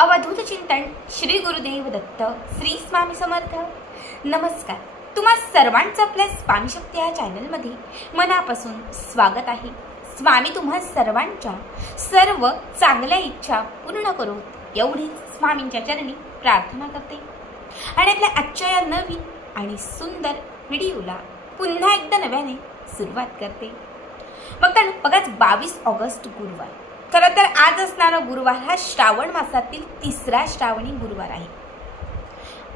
अवधूत चिंतन श्री गुरुदेव दत्त श्री स्वामी समर्थ। नमस्कार, तुम्हा सर्वांचं आपल्या स्वामी शक्ती या चॅनलमध्ये मनापासून स्वागत आहे। स्वामी तुम्हा सर्वांच्या सर्व चांगल्या इच्छा पूर्ण करोत एवढीच स्वामींच्या चरणी प्रार्थना करते आणि आपल्या आजच्या या नवीन आणि सुंदर व्हिडिओला पुन्हा एकदा नव्याने सुरुवात करते। मग तर बघाच 22 ऑगस्ट गुरुवार। खरं तर आज असणारा गुरुवार हा श्रावण मासातील तिसरा श्रावणी गुरुवार आहे।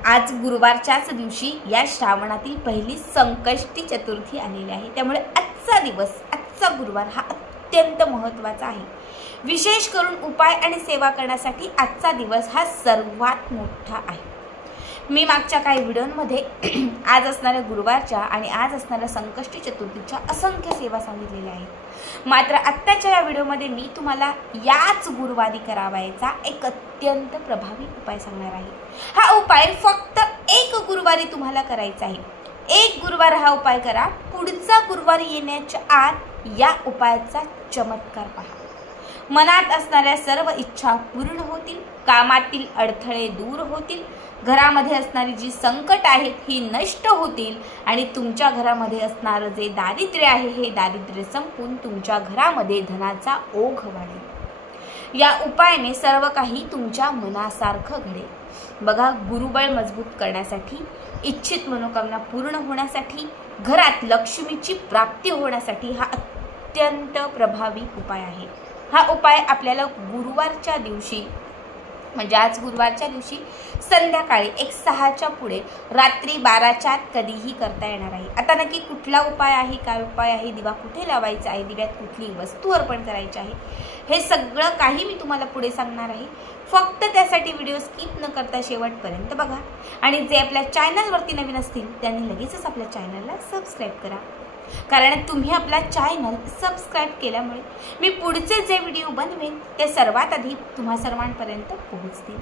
आज गुरुवारच्याच दिवशी या श्रावणातील पहिली संकष्टी चतुर्थी आलेली आहे। त्यामुळे आजचा दिवस, आजचा गुरुवार हा अत्यंत महत्त्वाचा आहे। विशेष करून उपाय आणि सेवा करण्यासाठी आजचा दिवस हा सर्वात मोठा आहे। मी मागच्या काही व्हिडिओमध्ये आज असणाऱ्या गुरुवारच्या आणि आज असणाऱ्या संकष्टी चतुर्थीच्या असंख्य सेवा सांगितलेल्या आहेत। मात्र आत्ताच्या या व्हिडिओमध्ये मी तुम्हाला याच गुरुवारी करावायचा एक अत्यंत प्रभावी उपाय सांगणार आहे। हा उपाय फक्त एक गुरुवारी तुम्हाला करायचा आहे। एक गुरुवार हा उपाय करा, पुढचा गुरुवार येण्याच्या आत या उपायाचा चमत्कार पहा। मनात असणाऱ्या सर्व इच्छा पूर्ण होतील, कामातील अडथळे दूर होतील, घरामध्ये असणारी जी संकट आहेत ही नष्ट होतील आणि तुमच्या घरामध्ये असणारं जे दारिद्र्य आहे हे दारिद्र्य संपून तुमच्या घरामध्ये धनाचा ओघ वाढेल। या उपायाने सर्व काही तुमच्या मनासारखं घडेल। बघा, गुरुबळ मजबूत करण्यासाठी, इच्छित मनोकामना पूर्ण होण्यासाठी, घरात लक्ष्मीची प्राप्ती होण्यासाठी हा अत्यंत प्रभावी उपाय आहे। हा उपाय आपल्याला गुरुवारच्या दिवशी म्हणजे आज गुरुवारच्या दिवशी संध्याकाळी 6च्या पुढे रात्री 12च्या आत कधीही करता येणार आहे। आता नक्की कुठला उपाय आहे, काय उपाय आहे, दिवा कुठे लावायचा आहे, दिव्यात कुठली वस्तू अर्पण करायची आहे, हे सगळं काही मी तुम्हाला पुढे सांगणार आहे। फक्त त्यासाठी व्हिडिओ स्किप न करता शेवटपर्यंत बघा आणि जे आपल्या चॅनलवरती नवीन असतील त्यांनी लगेचच आपल्या चॅनलला सबस्क्राईब करा, कारण तुम्ही आपला चॅनल सबस्क्राईब केल्यामुळे मी पुढचे जे व्हिडिओ बनवेन ते सर्वात आधी तुम्हा सर्वांपर्यंत पोहोचतील।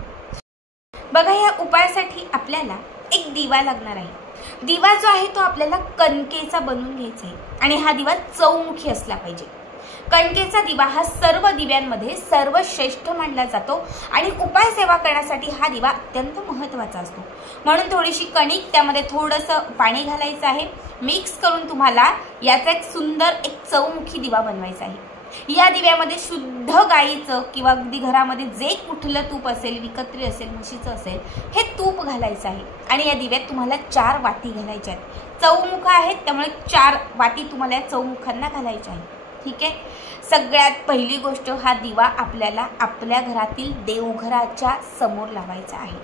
बघा, या उपायासाठी आपल्याला एक दिवा लागणार आहे। दिवा जो आहे तो आपल्याला कणकेचा बनवून घ्यायचा आहे आणि हा दिवा चौमुखी असला पाहिजे। कणकेचा दिवा हा सर्व दिव्यांमध्ये सर्वश्रेष्ठ मानला जातो आणि उपाय सेवा करण्यासाठी हा दिवा अत्यंत महत्त्वाचा असतो। म्हणून थोडीशी कणिक, त्यामध्ये थोडंसं पाणी घालायचं आहे, मिक्स करून तुम्हाला याचा एक सुंदर चौमुखी दिवा बनवायचा आहे। या दिव्यामध्ये शुद्ध गाईचं किंवा अगदी घरामध्ये जे कुठलं तूप असेल, विकत्री असेल, म्हशीचं असेल, हे तूप घालायचं आहे आणि या दिव्यात तुम्हाला 4 वाती घालायच्या आहेत। चौमुख आहेत त्यामुळे 4 वाती तुम्हाला या चौमुखांना घालायच्या आहेत। ठीक आहे। सगळ्यात पहिली गोष्ट, हा दिवा आपल्याला आपल्या घरातील देवघराच्या समोर लावायचा आहे।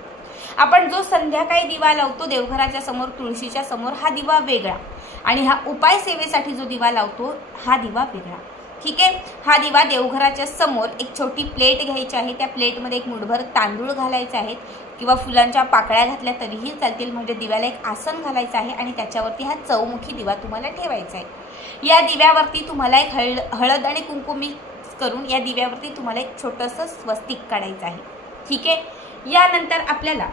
आपण जो संध्याकाळी दिवा लावतो देवघराच्या समोर, तुळशीच्या समोर, हा दिवा वेगळा आणि हा उपाय सेवेसाठी जो दिवा लावतो हा दिवा वेगळा। ठीक आहे। हा दिवा देवघराच्या समोर एक छोटी प्लेट घ्यायची आहे, त्या प्लेटमध्ये एक मुठभर तांदूळ घालायचे आहेत किंवा फुलांच्या पाकळ्या घातल्या तरीही चालतील, म्हणजे दिव्याला एक आसन घालायचं आहे आणि त्याच्यावरती हा चौमुखी दिवा तुम्हाला ठेवायचा आहे। या दिव्यावरती तुम्हाला एक हळद आणि कुंकू मिक्स करून या दिव्यावरती तुम्हाला एक छोटंसं स्वस्तिक काढायचं आहे। ठीक आहे। यानंतर आपल्याला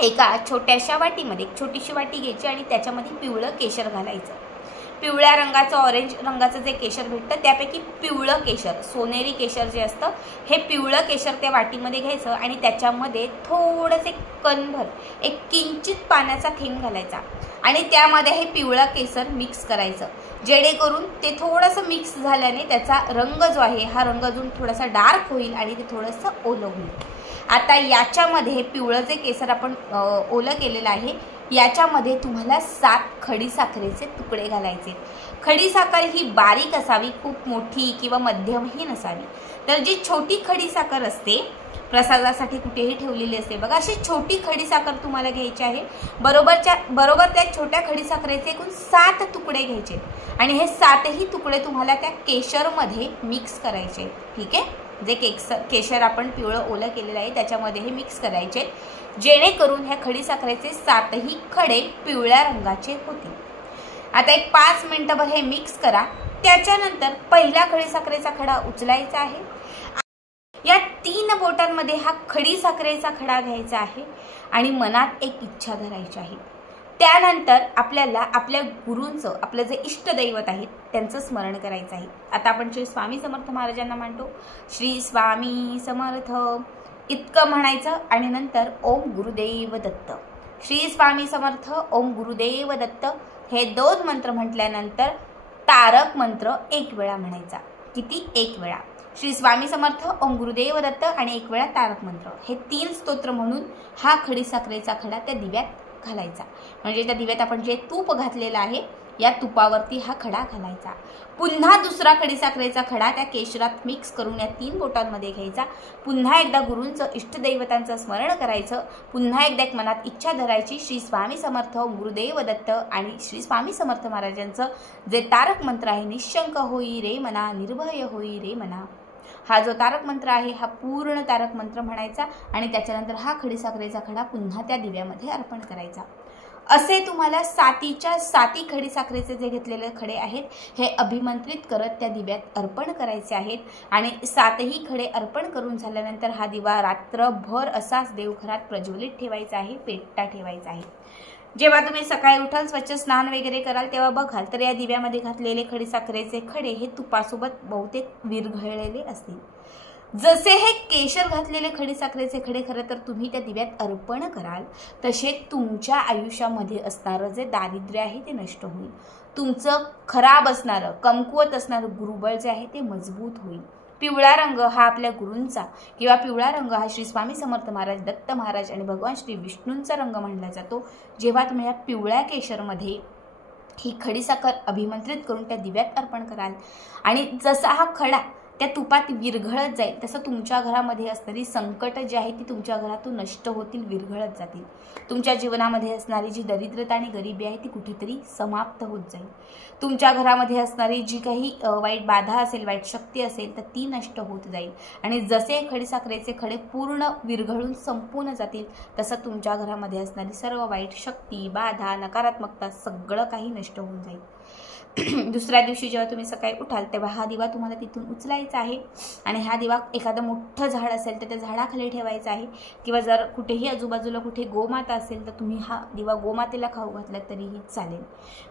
एका छोट्याशा वाटीमध्ये एक छोटीशी वाटी घ्यायची आणि त्याच्यामध्ये पिवळं केशर घालायचं। पिवळ्या रंगाचं, ऑरेंज रंगाचं जे केशर भेटतं त्यापैकी पिवळं केशर, सोनेरी केशर जे असतं हे पिवळं केशर त्या वाटीमध्ये घ्यायचं आणि त्याच्यामध्ये थोडंसे कणभर, एक किंचित पाण्याचा थेंब घालायचा आणि त्यामध्ये हे पिवळं केशर मिक्स करायचं, जेणेकरून ते थोडंसं मिक्स झाल्याने त्याचा रंग जो आहे हा रंग अजून थोडासा डार्क होईल आणि ते थोडंसं ओलं होईल। आता याच्यामध्ये हे पिवळं जे केसर आपण ओलं केलेलं आहे याच्यामध्ये तुम्हाला 7 खडीसाखरेचे तुकडे घालायचे। खडीसाखर ही बारीक असावी, खूप मोठी किंवा मध्यमही नसावी। तर जी छोटी खडीसाखर असते, प्रसादासाठी कुठेही ठेवलेली असते बघा, अशी छोटी खडीसाखर तुम्हाला घ्यायची आहे। बरोबर त्या छोट्या खडीसाखरेचे एकूण 7 तुकडे घ्यायचे आणि हे 7ही तुकडे तुम्हाला त्या केशरमध्ये मिक्स करायचे। ठीक आहे। जे केशर आपण पिवळं ओलं केलेलं आहे त्याच्यामध्ये हे मिक्स करायचे, जेणेकरून ह्या खडीसाखरेचे 7ही खडे पिवळ्या रंगाचे होतील। आता एक 5 मिनिटभर हे मिक्स करा। त्याच्यानंतर पहिला खडीसाखरेचा खडा उचलायचा आहे, या 3 बोटांमध्ये हा खडीसाखरेचा खडा घ्यायचा आहे आणि मनात एक इच्छा धरायची आहे। त्यानंतर आपल्याला आपल्या गुरूंचं, आपलं जे इष्टदैवत आहेत त्यांचं स्मरण करायचं आहे। आता आपण श्री स्वामी समर्थ महाराजांना मानतो। श्री स्वामी समर्थ इतकं म्हणायचं आणि नंतर ओम गुरुदेव दत्त, श्री स्वामी समर्थ, ओम गुरुदेव दत्त हे 2 मंत्र म्हटल्यानंतर तारक मंत्र 1 वेळा म्हणायचा. किती? 1 वेळा. श्री स्वामी समर्थ, ओम गुरुदेव दत्त आणि 1 वेळा तारक मंत्र हे 3 स्तोत्र म्हणून हा खडीसाखरेचा खडा त्या दिव्यात घालायचा. म्हणजे त्या दिव्यात आपण जे तूप घातलेलं आहे या तुपावरती हा खडा घालायचा. पुन्हा दुसरा खडीसाखरेचा खडा त्या केशरात मिक्स करून या 3 बोटांमध्ये घ्यायचा. पुन्हा एकदा गुरूंचं इष्टदैवतांचं स्मरण करायचं. पुन्हा एकदा एक मनात इच्छा धरायची, श्री स्वामी समर्थ, गुरुदेव दत्त आणि श्री स्वामी समर्थ महाराजांचं जे तारक मंत्र आहे, निशंक होई रे मना, निर्भय होई रे मना, हा जो तारक मंत्र आहे हा पूर्ण तारक मंत्र म्हणायचा आणि त्याच्यानंतर हा खडीसाखरेचा खडा पुन्हा त्या दिव्यामध्ये अर्पण करायचा. असे तुम्हाला 7च्या 7 खडीसाखरेचे जे घेतलेले खडे आहेत हे अभिमंत्रित करत त्या दिव्यात अर्पण करायचे आहेत. आणि 7ही खडे अर्पण करून झाल्यानंतर हा दिवा रात्रभर असाच देवघरात प्रज्वलित ठेवायचा आहे, पेटता ठेवायचा आहे. जेव्हा तुम्ही सकाळी उठाल, स्वच्छ स्नान वगैरे कराल, तेव्हा बघाल तर या दिव्यामध्ये घातलेले खडीसाखरेचे खडे हे तुपासोबत बहुतेक विरघळलेले असतील. जसे हे केशर घातलेले खडीसाखरेचे खडे खरं तर तुम्ही त्या दिव्यात अर्पण कराल, तसे तुमच्या आयुष्यामध्ये असणारं जे दारिद्र्य आहे ते नष्ट होईल. तुमचं खराब असणारं, कमकुवत असणारं गुरुबळ जे आहे ते मजबूत होईल. पिवळा रंग हा आपल्या गुरूंचा किंवा पिवळा रंग हा श्री स्वामी समर्थ महाराज, दत्त महाराज आणि भगवान श्री विष्णूंचा रंग मानला जातो. जेव्हा तुम्ही या पिवळ्या केशरमध्ये ही खडीसाखर अभिमंत्रित करून त्या दिव्यात अर्पण कराल आणि जसा हा खडा त्या तुपात विरघळत जाईल, तसं तुमच्या घरामध्ये असणारी संकट जी आहे ती तुमच्या घरातून नष्ट होतील, विरघळत जातील. तुमच्या जीवनामध्ये असणारी जी दरिद्रता आणि गरिबी आहे ती कुठेतरी समाप्त होत जाईल. तुमच्या घरामध्ये असणारी जी काही वाईट बाधा असेल, वाईट शक्ती असेल तर ती नष्ट होत जाईल. आणि जसे खडीसाखरेचे खडे पूर्ण विरघळून संपून जातील, तसं तुमच्या घरामध्ये असणारी सर्व वाईट शक्ती, बाधा, नकारात्मकता सगळं काही नष्ट होऊन जाईल. दुसऱ्या दिवशी जेव्हा तुम्ही सकाळी उठाल तेव्हा हा दिवा तुम्हाला तिथून उचलायचा आहे आणि हा दिवा एखादं मोठं झाड असेल तर त्या झाडाखाली ठेवायचा आहे. किंवा जर कुठेही आजूबाजूला कुठे गोमाता असेल तर तुम्ही हा दिवा गोमातेला खाऊ घातला तरीही चालेल.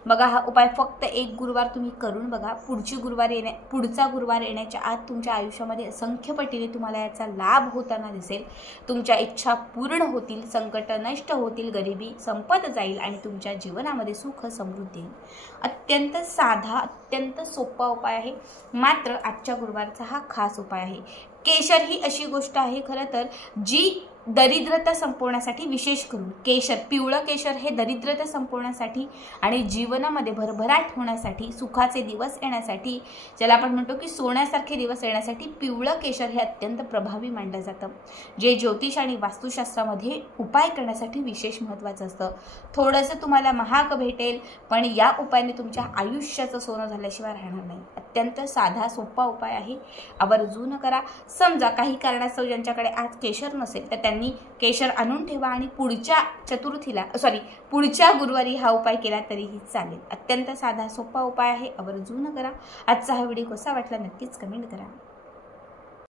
बघा, हा उपाय फक्त 1 गुरुवार तुम्ही करून बघा. पुढचा गुरुवार येण्याच्या आत तुमच्या आयुष्यामध्ये असंख्य पटीने तुम्हाला याचा लाभ होताना दिसेल. तुमच्या इच्छा पूर्ण होतील, संकट नष्ट होतील, गरिबी संपत जाईल आणि तुमच्या जीवनामध्ये सुख समृद्धी येईल. अत्यंत साधा, अत्यंत सोपा उपाय आहे. मात्र आजच्या गुरुवारचा हा खास उपाय आहे. केशर ही अशी गोष्ट आहे खरं तर जी दरिद्रता संपवण्यासाठी, विशेष करून केशर, पिवळं केशर हे दरिद्रता संपवण्यासाठी आणि जीवनामध्ये भरभराट होण्यासाठी, सुखाचे दिवस येण्यासाठी, ज्याला आपण म्हणतो की सोन्यासारखे दिवस येण्यासाठी पिवळं केशर हे अत्यंत प्रभावी मानलं जातं. जे ज्योतिष आणि वास्तुशास्त्रामध्ये उपाय करण्यासाठी विशेष महत्त्वाचं असतं. थोडंसं तुम्हाला महाग भेटेल, पण या उपायाने तुमच्या आयुष्याचं सोनं झाल्याशिवाय राहणार नाही. अत्यंत साधा सोपा उपाय आहे, आवर्जून करा. समजा काही कारणास्तव ज्यांच्याकडे आज केशर नसेल तर त्यांनी केशर आणून ठेवा आणि पुढच्या गुरुवारी हा उपाय केला तरीही चालेल. अत्यंत साधा सोपा उपाय आहे, आवर्जून करा. आजचा हा व्हिडिओ कसा वाटला नक्कीच कमेंट करा.